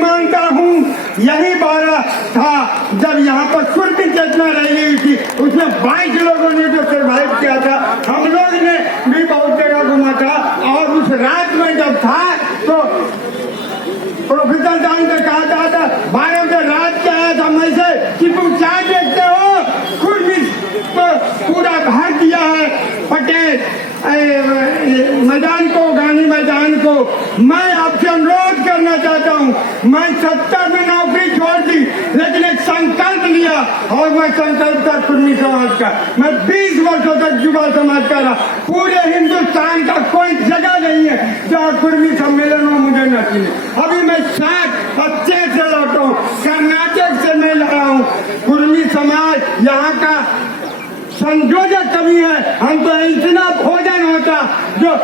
मानता हूँ यही बारह था जब यहाँ पर कुर्मी चेतना रही हुई थी, उसमें 22 लोगों ने जो सर्वाइव किया था। हम लोग ने भी बहुत जगह घुमा था और उस रात में जब था तो प्रोफेसर जान से कहा था 12 बजे रात के आया था मैं से कि तुम क्या देखते हो, कुर्मी पूरा भर दिया है पटेल मैदान को, गांधी मैदान को। मैं आपसे अनुरोध करना चाहता हूं, मैं 70 में नौकरी छोड़ दी लेकिन एक संकल्प लिया और मैं संकल्प था कुर्मी समाज का। मैं 20 वर्षों तक युवा समाज का रहा। पूरे हिंदुस्तान का कोई जगह नहीं है जहाँ कुर्मी सम्मेलन में मुझे न चुने। अभी मैं 60 अच्छे से लौटा हूँ, कर्नाटक से मैं लगा हूँ। कुर्मी समाज यहाँ का संयोजक कभी है, हम तो इतना भोजन होता जो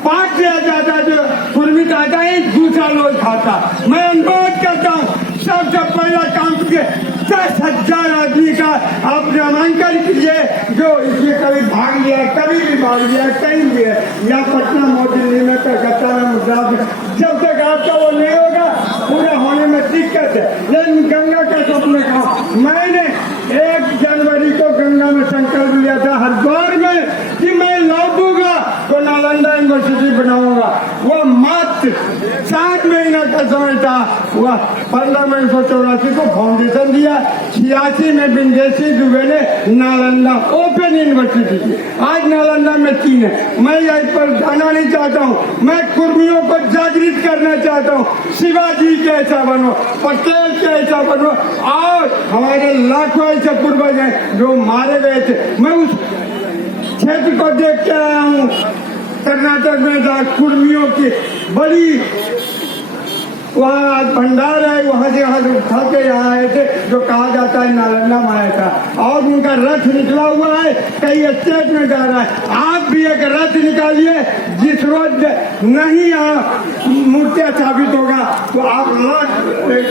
पाक दिया जाता, जो कुर्मी खाता है दूसरा लोग खाता। मैं अनुरोध करता हूँ सबसे पहला काम किए 10,000 आदमी का आप नामांकन कीजिए जो इसमें कभी भाग लिया, कभी भी भाग लिया, कहीं भी है, या पटना मोदी में कलकत्ता में मुद्रा में, जब तक आपका वो नहीं होगा पूरा होने में दिक्कत है। लेकिन गंगा का सपने का मैंने 1 जनवरी को गंगा में संकल्प लिया था हरिद्वार में कि मैं लौटूंगा तो नालंदा यूनिवर्सिटी बनाऊंगा। वो मात्र 7 महीना का समय था। वह 15 मई 1984 को फाउंडेशन दिया, 86 में विंदेशी दुबे ने नालंदा ओपन यूनिवर्सिटी की। आज नालंदा में 3 है। मैं यहीं पर जाना नहीं चाहता हूँ, मैं कुर्मियों को जागृत करना चाहता हूँ। शिवाजी के ऐसा बनो, पटेल के ऐसा बनो और हमारे लाखों ऐसे पूर्वज हैं जो मारे गए थे। मैं उस क्षेत्र को देख के आया हूँ कर्नाटक में, जहाँ कुर्मियों की बड़ी वहाँ भंडार है, वहाँ से यहाँ उठा के यहाँ आए थे जो कहा जाता है नालंदा में आया था और उनका रथ निकला हुआ है, कई स्टेट में जा रहा है। आप भी एक रथ निकालिए, जिस रोज नहीं यहाँ मूर्तियाँ साबित होगा तो आप लौट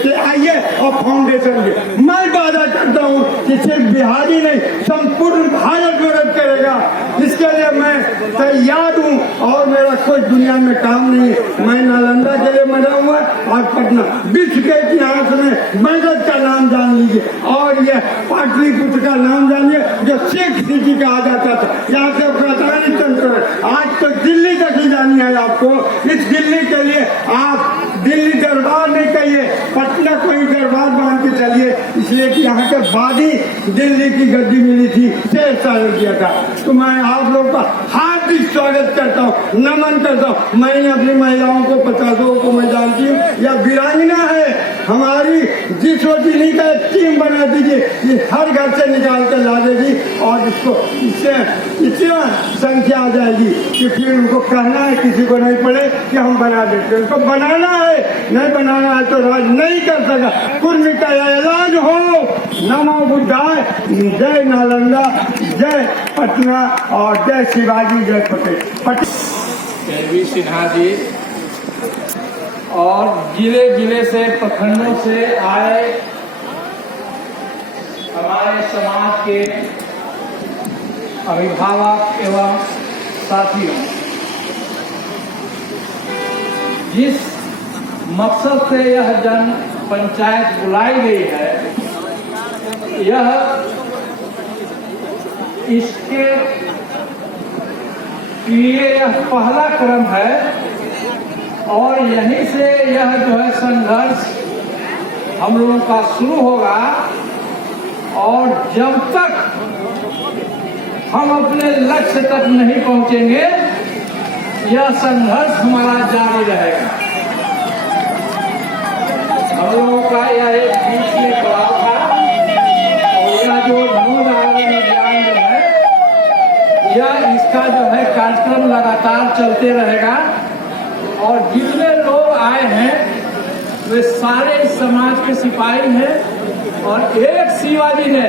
के आइए और फाउंडेशन दे। मैं वादा करता हूँ कि सिर्फ बिहारी नहीं संपूर्ण भारत मदद करेगा, इसके लिए मैं तैयार हूँ और मेरा कोई दुनिया में काम नहीं है। मैं नालंदा के लिए मरा हुआ और पटना विश्व के इतिहास में मगध का नाम जान लीजिए और यह पाटलिपुत्र का नाम जानिए जो सिख सिटी कहा जाता था। यहाँ से प्रधानी तंत्र है, आज तो दिल्ली तक ही जानी है आपको। इस दिल्ली के लिए आप दिल्ली दरबार नहीं कहिए, पटना को ही दरबार मान के चलिए, इसलिए कि यहाँ के बाद ही दिल्ली की गद्दी मिली थी, 6 साल किया था। तो मैं आप लोगों का हार्दिक स्वागत करता हूँ, नमन करता हूँ। मैंने अपनी महिलाओं को 50 को मैं जानती हूँ, या वीरांगना है हमारी, जिस वकीली का टीम बना दीजिए, ये हर घर से निकाल कर ला देगी और इसको इससे इतना संख्या आ जाएगी कि फिर उनको कहना है किसी को नहीं पड़े कि हम बना देते। उनको बनाना है, नहीं बनाना है तो राज नहीं कर सका। कुर्मी का ऐलान हो, नमो बुद्धाय, जय नालंदा, जय पटना और जय शिवाजी, जय पटेल। केवी सिन्हा जी और जिले जिले से प्रखंडों से आए हमारे समाज के अभिभावक एवं साथियों, जिस मकसद से यह जन पंचायत बुलाई गई है, यह इसके लिए यह पहला क्रम है और यहीं से यह जो है संघर्ष हम लोगों का शुरू होगा और जब तक हम अपने लक्ष्य तक नहीं पहुंचेंगे यह संघर्ष हमारा जारी रहेगा। हम लोगों का यह एक बीच में पड़ाव था और यह जो मूल आंदोलन अभियान जो है यह इसका जो है कार्यक्रम लगातार चलते रहेगा और जितने लोग आए हैं वे सारे समाज के सिपाही हैं और एक शिवाजी ने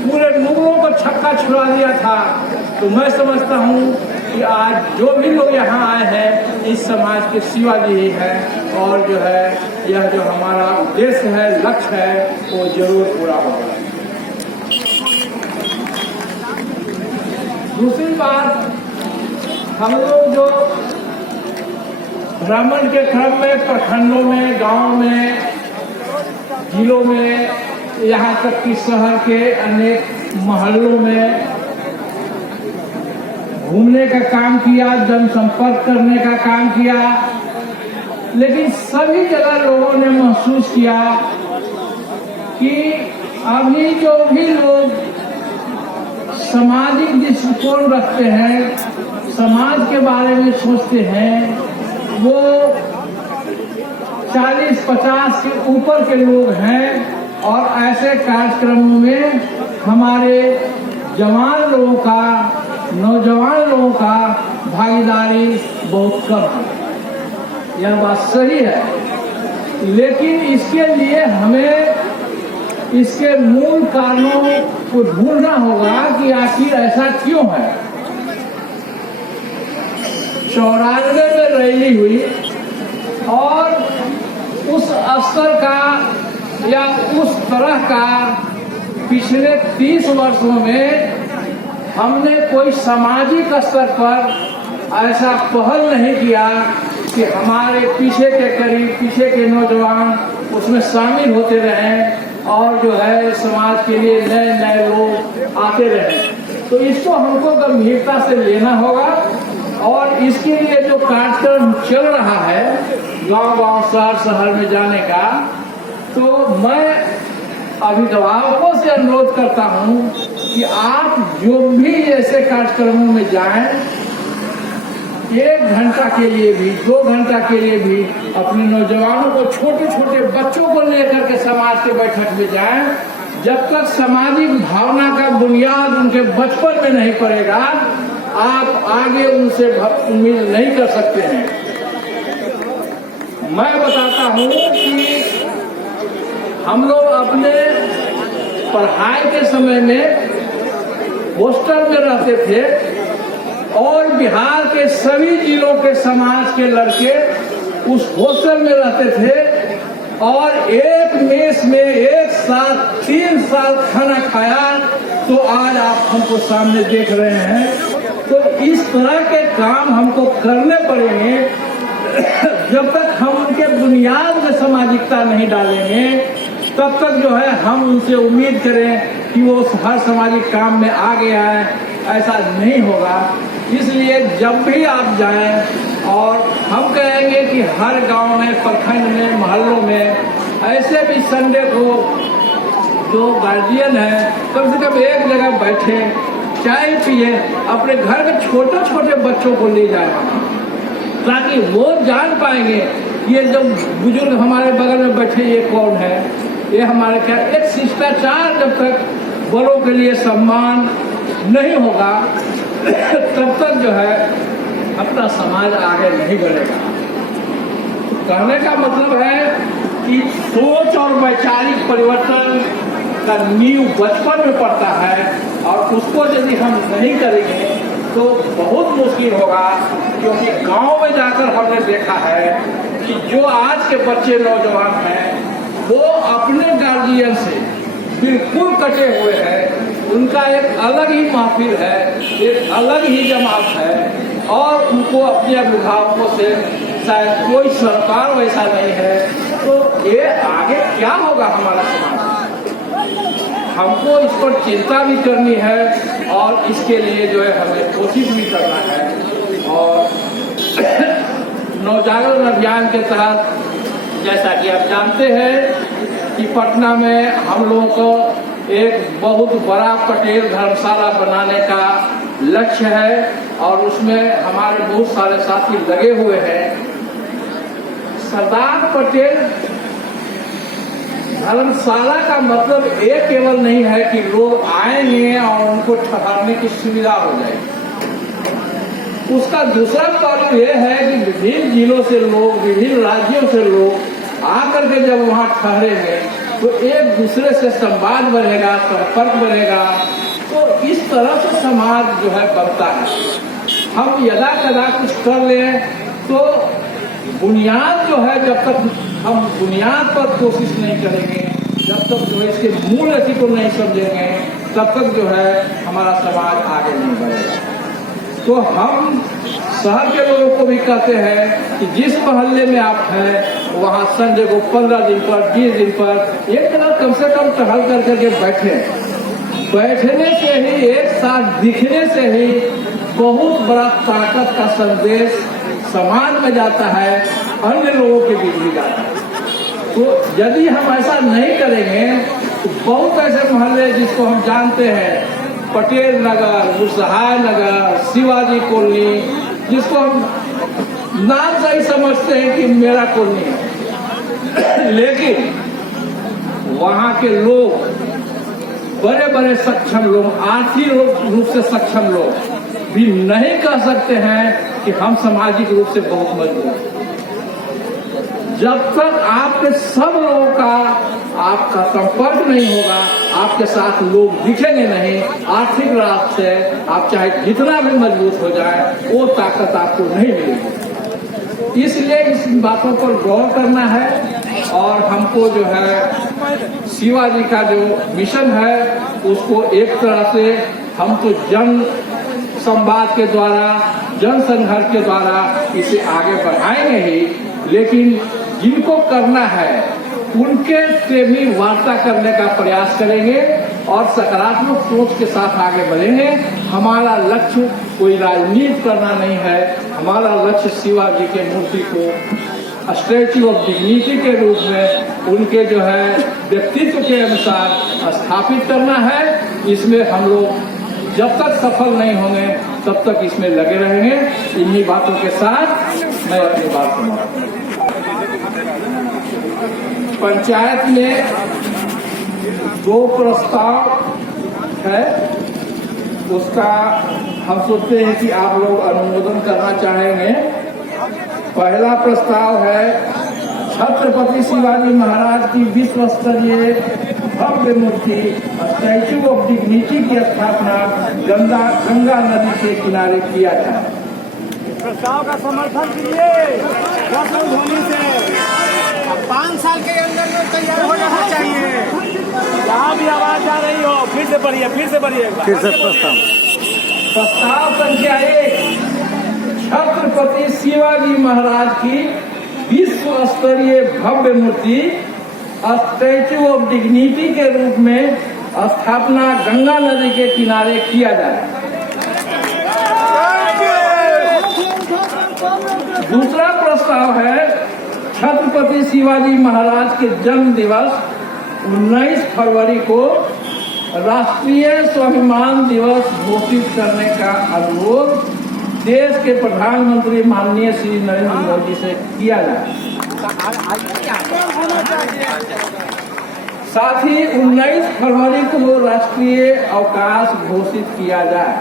पूरे मुगलों को छक्का छुड़ा दिया था। तो मैं समझता हूँ कि आज जो भी लोग यहाँ आए हैं इस समाज के शिवाजी ही हैं और जो है यह जो हमारा उद्देश्य है, लक्ष्य है, वो जरूर पूरा होगा। दूसरी बात, हम लोग जो भ्रमण के क्रम में प्रखंडों में, गांव में, जिलों में, यहाँ तक कि शहर के अनेक मोहल्लों में घूमने का काम किया, जनसंपर्क करने का काम किया, लेकिन सभी जगह लोगों ने महसूस किया कि अभी जो भी लोग सामाजिक दृष्टिकोण रखते हैं, समाज के बारे में सोचते हैं, वो 40-50 के ऊपर के लोग हैं और ऐसे कार्यक्रमों में हमारे जवान लोगों का, नौजवान लोगों का भागीदारी बहुत कम है। यह बात सही है, लेकिन इसके लिए हमें इसके मूल कारणों को ढूंढना होगा कि आखिर ऐसा क्यों है। 94 में रैली हुई और उस स्तर का या उस तरह का पिछले 30 वर्षों में हमने कोई सामाजिक स्तर पर ऐसा पहल नहीं किया कि हमारे पीछे के नौजवान उसमें शामिल होते रहें और जो है समाज के लिए नए नए लोग आते रहें। तो इसको हमको गंभीरता से लेना होगा और इसके लिए जो कार्यक्रम चल रहा है गांव-गांव, शहर में जाने का, तो मैं अभिभावकों से अनुरोध करता हूं कि आप जो भी ऐसे कार्यक्रमों में जाएं, 1 घंटा के लिए भी, 2 घंटा के लिए भी अपने नौजवानों को, छोटे छोटे बच्चों को लेकर के समाज के बैठक में जाएं। जब तक सामाजिक भावना का बुनियाद उनके बचपन में नहीं पड़ेगा, आप आगे उनसे उम्मीद नहीं कर सकते हैं। मैं बताता हूं कि हम लोग अपने पढ़ाई के समय में हॉस्टल में रहते थे और बिहार के सभी जिलों के समाज के लड़के उस हॉस्टल में रहते थे और एक मेस में एक साथ 3 साल खाना खाया। तो आज आप हमको सामने देख रहे हैं। तो इस तरह के काम हमको करने पड़ेंगे जब तक हम उनके बुनियाद में सामाजिकता नहीं डालेंगे, तब तक जो है हम उनसे उम्मीद करें कि वो हर सामाजिक काम में आगे आए, ऐसा नहीं होगा। इसलिए जब भी आप जाएं, और हम कहेंगे कि हर गांव में, प्रखंड में, मोहल्लों में ऐसे भी संडे को जो गार्जियन है कम से कम एक जगह बैठे, चाय पिए, अपने घर में छोटे छोटे बच्चों को ले जाए, ताकि वो जान पाएंगे ये जो बुजुर्ग हमारे बगल में बैठे ये कौन है, ये हमारे क्या। एक शिष्टाचार जब तक बड़ों के लिए सम्मान नहीं होगा तब तक जो है अपना समाज आगे नहीं बढ़ेगा। तो कहने का मतलब है कि सोच और वैचारिक परिवर्तन का नींव बचपन में पड़ता है और उसको यदि हम नहीं करेंगे तो बहुत मुश्किल होगा। क्योंकि गांव में जाकर हमने देखा है कि जो आज के बच्चे नौजवान हैं वो अपने गार्जियन से बिल्कुल कटे हुए हैं। उनका एक अलग ही महफिल है, एक अलग ही जमात है और उनको अपने अभिभावकों से शायद कोई सरकार वैसा नहीं है। तो ये आगे क्या होगा हमारा समाज? हमको इस पर चिंता भी करनी है और इसके लिए जो है हमें कोशिश भी करना है। और नवजागरण अभियान के तहत जैसा कि आप जानते हैं कि पटना में हम लोगों को एक बहुत बड़ा पटेल धर्मशाला बनाने का लक्ष्य है और उसमें हमारे बहुत सारे साथी लगे हुए हैं। सरदार पटेल धर्मशाला का मतलब ये केवल नहीं है कि लोग आएंगे और उनको ठहरने की सुविधा हो जाएगी। उसका दूसरा पहलू ये है कि विभिन्न जिलों से लोग, विभिन्न राज्यों से लोग आकर के जब वहाँ ठहरेंगे तो एक दूसरे से संवाद बढ़ेगा, संपर्क बढ़ेगा। तो इस तरह से समाज जो है बनता है। हम यदा कदा कुछ कर लें तो बुनियाद जो है, जब तक हम बुनियाद पर कोशिश नहीं करेंगे, जब तक जो है इसके मूल रति को नहीं समझेंगे, तब तक जो है हमारा समाज आगे नहीं बढ़ेगा। तो हम शहर के लोगों को भी कहते हैं कि जिस मोहल्ले में आप हैं वहाँ संडे को 15 दिन पर 20 दिन पर एक तरह कम से कम टहल करके बैठे। बैठने से ही एक साथ दिखने से ही बहुत बड़ा ताकत का संदेश समाज में जाता है, अन्य लोगों के बीच भी जाता है। तो यदि हम ऐसा नहीं करेंगे तो बहुत ऐसे मोहल्ले जिसको हम जानते हैं, पटेल नगर, मुसहाय नगर, शिवाजी कॉलोनी, जिसको हम नाम से ही समझते हैं कि मेरा कॉलोनी है, लेकिन वहाँ के लोग बड़े बड़े सक्षम लोग, आर्थिक रूप से सक्षम लोग भी नहीं कह सकते हैं कि हम सामाजिक रूप से बहुत मजबूत हैं। जब तक आपके सब लोगों का आपका संपर्क नहीं होगा, आपके साथ लोग दिखेंगे नहीं, आर्थिक रूप से आप चाहे जितना भी मजबूत हो जाए वो ताकत आपको नहीं मिलेगी। इसलिए इस बातों पर गौर करना है और हमको जो है शिवाजी का जो मिशन है उसको एक तरह से हम तो जन संवाद के द्वारा, जन संघर्ष के द्वारा इसे आगे बढ़ाएंगे ही, लेकिन जिनको करना है उनके से भी वार्ता करने का प्रयास करेंगे और सकारात्मक सोच के साथ आगे बढ़ेंगे। हमारा लक्ष्य कोई राजनीति करना नहीं है, हमारा लक्ष्य शिवाजी के मूर्ति को स्टैच्यू ऑफ डिग्निटी के रूप में उनके जो है व्यक्तित्व के अनुसार स्थापित करना है। इसमें हम लोग जब तक सफल नहीं होंगे तब तक इसमें लगे रहेंगे। इन्हीं बातों के साथ मैं अपनी बात समाप्त। पंचायत में 2 प्रस्ताव है, उसका हम सोचते हैं कि आप लोग अनुमोदन करना चाहेंगे। पहला प्रस्ताव है छत्रपति शिवाजी महाराज की विश्व स्तरीय भव्य मूर्ति स्टैच्यू ऑफ डिग्निटी की स्थापना गंगा नदी के किनारे किया जाए। प्रस्ताव का समर्थन कीजिए। 5 साल के अंदर में तैयार हो जाना चाहिए। जहाँ भी आवाज आ रही हो फिर से पढ़िए, फिर से पढ़िए। प्रस्ताव संख्या 1, छत्रपति शिवाजी महाराज की विश्व स्तरीय भव्य मूर्ति स्टैच्यू ऑफ डिग्निटी के रूप में स्थापना गंगा नदी के किनारे किया जाए। दूसरा प्रस्ताव है छत्रपति शिवाजी महाराज के जन्म दिवस 19 फरवरी को राष्ट्रीय स्वाभिमान दिवस घोषित करने का अनुरोध देश के प्रधानमंत्री माननीय श्री नरेंद्र मोदी से किया जाए। साथ ही 19 फरवरी को राष्ट्रीय अवकाश घोषित किया जाए।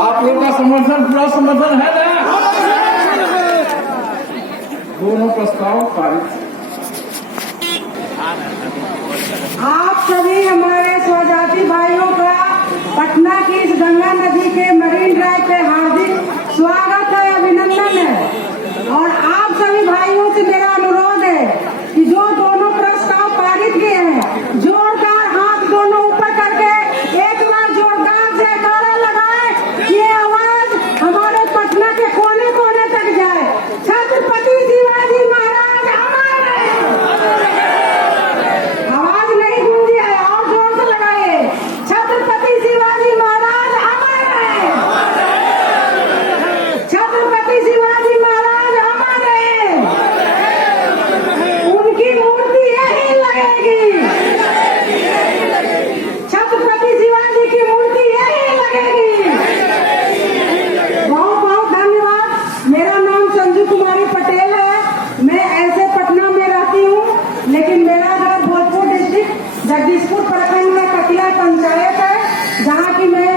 आप लोगों का समर्थन, पूरा समर्थन है ना? दोनों प्रस्ताव पारित। आप सभी हमारे स्वजाति भाइयों का पटना की इस गंगा नदी के मरीन ड्राइव पे हार्दिक स्वागत है, अभिनंदन है। और आप सभी भाइयों से मेरा अनुरोध है कि जो दोनों प्रस्ताव पारित किए हैं, जोरदार हाथ दोनों ऊपर करके एक बार जोरदार जयकारा लगाए। ये आवाज हमारे पटना के कोने कोने तक जाए। छत्रपति शिवाजी महाराज अमर रहे। आवाज नहीं गूंजी है, और जोर से लगाए। छत्रपति शिवाजी महाराज अमर रहे। छत्रपति शिवाजी महाराज अमर रहे। उनकी मूर्ति यही लगेगी। छत्रपति शिवाजी की मूर्ति यही लगेगी। बहुत बहुत धन्यवाद। मेरा नाम संजू कुमारी पटेल है। मैं ऐसे पटना में रहती हूँ, लेकिन मेरा घर भोजपुर डिस्ट्रिक्ट जगदीशपुर प्रखंड में कटिया पंचायत है, जहाँ की मैं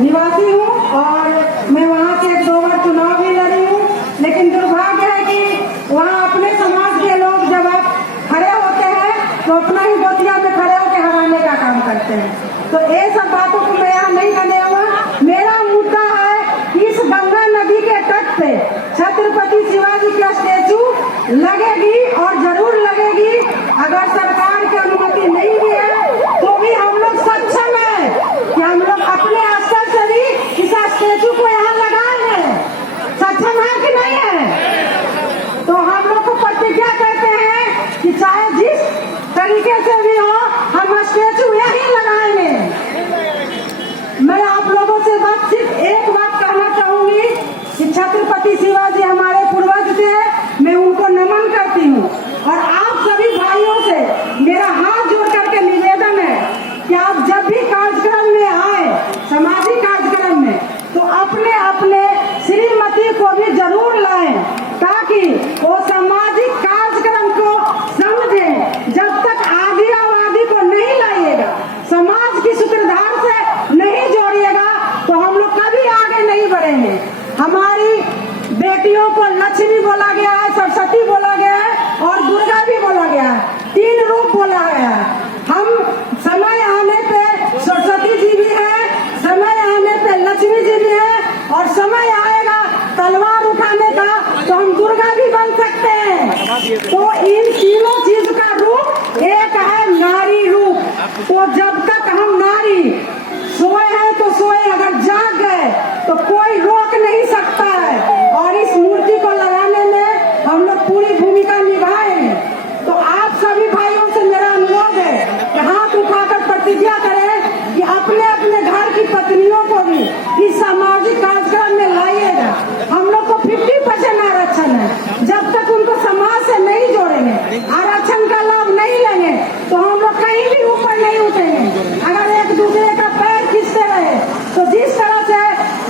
निवासी हूँ और मैं वहाँ से 1-2 बार चुनाव भी लड़ी हूँ। लेकिन दुर्भाग्य है कि वहाँ अपने समाज के लोग जब आप खड़े होते हैं तो अपना ही गोतिया में खड़े होकर हराने का काम करते हैं। तो ये सब बातों को मैं यहाँ नहीं करने हुआ। मेरा मुद्दा है इस गंगा नदी के तट पे छत्रपति शिवाजी का स्टेचू लगेगी और जरूर लगेगी। अगर सरकार की अनुमति नहीं भी है तो भी हम लोग सक्षम है कि हम लोग अपने स्तर से भी इस लक्ष्मी बोला गया है, सरस्वती बोला गया है और दुर्गा भी बोला गया है। 3 रूप बोला गया है। हम समय आने पे सरस्वती जी भी है, समय आने पे लक्ष्मी जी भी है और समय आएगा तलवार उठाने का तो हम दुर्गा भी बन सकते हैं। तो इन तीनों चीज का रूप एक है नारी रूप। तो जब तक हम नारी सोए हैं तो सोए, अगर जाग गए तो कोई रोक नहीं सकता है। और इस मूर्ति को लगाने में हम लोग पूरी भूमिका निभाएंगे। तो आप सभी भाइयों से मेरा अनुरोध है कि हाथ उठाकर प्रतिज्ञा करें कि अपने अपने घर की पत्नियों को भी इस सामाजिक कार्यक्रम में लाइएगा। हम लोग को 50% आरक्षण है। जब तक उनको समाज से नहीं जोड़ेंगे, आरक्षण का लाभ नहीं लेंगे तो हम लोग कहीं भी ऊपर नहीं उठेंगे। अगर एक दूसरे का पैर खींचते रहे तो जिस तरह से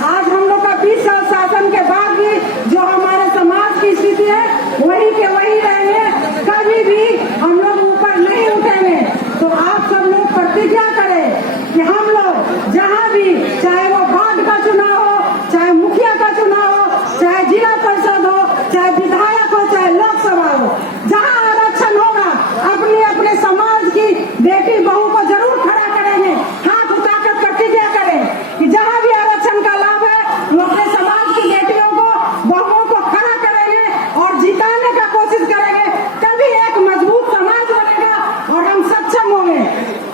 आज हम लोग का 20 साल शासन के बाद भी जो हमारे समाज की स्थिति है वही के वही रहेंगे, कभी भी हम लोग ऊपर नहीं उठेंगे। तो आप सब लोग प्रतिज्ञा करें कि हम लोग जहाँ भी, चाहे वो वार्ड का चुनाव हो, चाहे मुखिया का चुनाव हो, चाहे जिला परिषद हो, चाहे विधायक हो, चाहे लोकसभा हो, जहाँ आरक्षण होगा अपने अपने समाज की बेटी बहू को जरूर खड़ा करेंगे। हाथ उठाकर प्रतिज्ञा करें कि जहाँ भी आरक्षण का लाभ है वो अपने समाज की बेटियों को, बहुओं को खड़ा करेंगे और जिताने का कोशिश करेंगे। तभी एक मजबूत समाज बनेगा और हम सक्षम होंगे।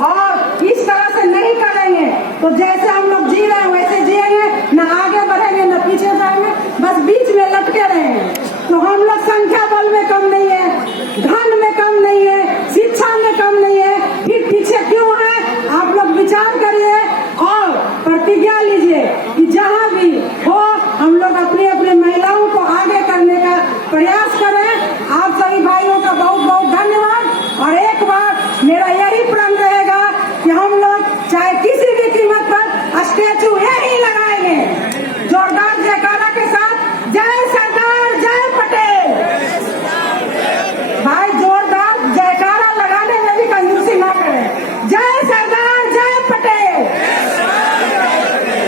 और इस तरह से नहीं करेंगे तो जैसे हम लोग जी रहे हैं वैसे जिएंगे, न आगे बढ़ेंगे न पीछे जाएंगे, बस बीच में लटके रहेंगे। तो हम लोग संख्या बल में कम नहीं है, धन में कम नहीं है, शिक्षा में कम नहीं है, फिर पीछे क्यों है? आप लोग विचार करिए और प्रतिज्ञा लीजिए कि जहाँ भी हो हम लोग अपनी अपनी महिलाओं को आगे करने का प्रयास करें। आप सभी भाइयों का बहुत बहुत धन्यवाद। और एक बार मेरा यही प्रण रहेगा कि हम लोग चाहे किसी भी कीमत पर स्टैचू यही लगाएंगे। जोरदार जयकारा के साथ जय सरदार, जय पटेल। भाई जोरदार जयकारा लगाने में भी कंजूसी ना करें। जय सरदार, जय पटेल,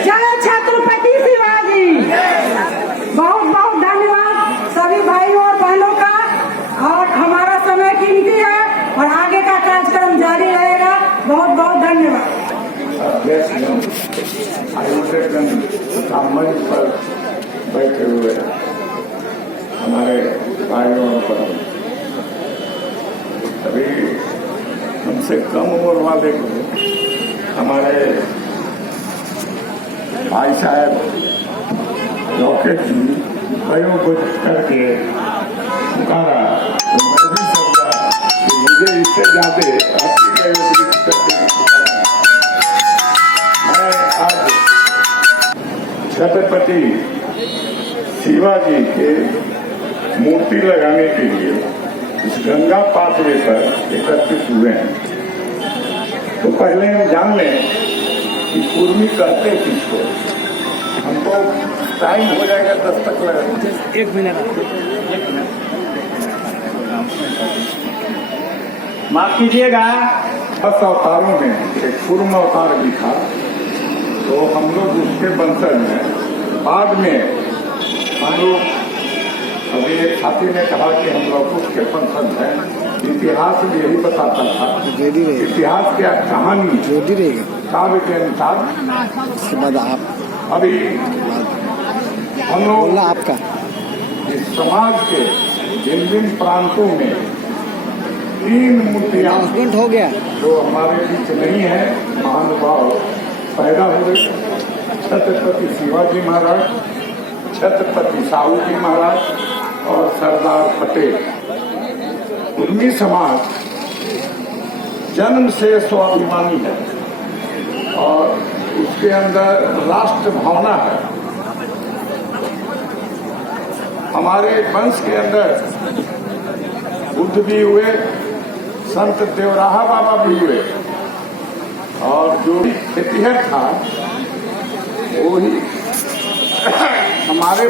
जय छत्रपति शिवाजी। बहुत बहुत धन्यवाद सभी भाइयों और बहनों का। और हमारा समय कीमती है और आगे का कार्यक्रम जारी रहेगा। बहुत बहुत धन्यवाद। मंच पर बैठे हुए हमारे भाइयों और बहनों, अभी हमसे कम उम्र वाले हमारे भाई साहब रॉकेट जी कईयों को करके पुकारा तो मैं भी समझा कि मुझे इससे ज्यादा मैं आज छत्रपति शिवाजी के मूर्ति लगाने के लिए इस गंगा पाथवे पर एकत्रित हुए हैं। तो पहले हम जान लें कि कुर्मी कहते किसको। हमको टाइम हो जाएगा 10 तक लगा। 1 मिनट माफ कीजिएगा। 10 अवतारों में एक कुर्म अवतार भी था, तो हम लोग उसके वंशज हैं। बाद में हम लोग, अभी एक साथी ने कहा कि हम लोग उसके वंशज हैं। इतिहास भी यही बताता था। इतिहास क्या कहानी काव्य के अनुसार अभी हम लोग आपका इस समाज के विभिन्न प्रांतों में 3 मूर्तियां हो गया जो हमारे बीच नहीं है, महानुभाव पैदा हुए। छत्रपति शिवाजी महाराज, छत्रपति साहू जी महाराज और सरदार पटेल। कुर्मी समाज जन्म से स्वाभिमानी है और उसके अंदर राष्ट्र भावना है। हमारे वंश के अंदर बुद्ध भी हुए, संत देवराहा बाबा भी हुए, और जो भी खेतिहर था वो ही हमारे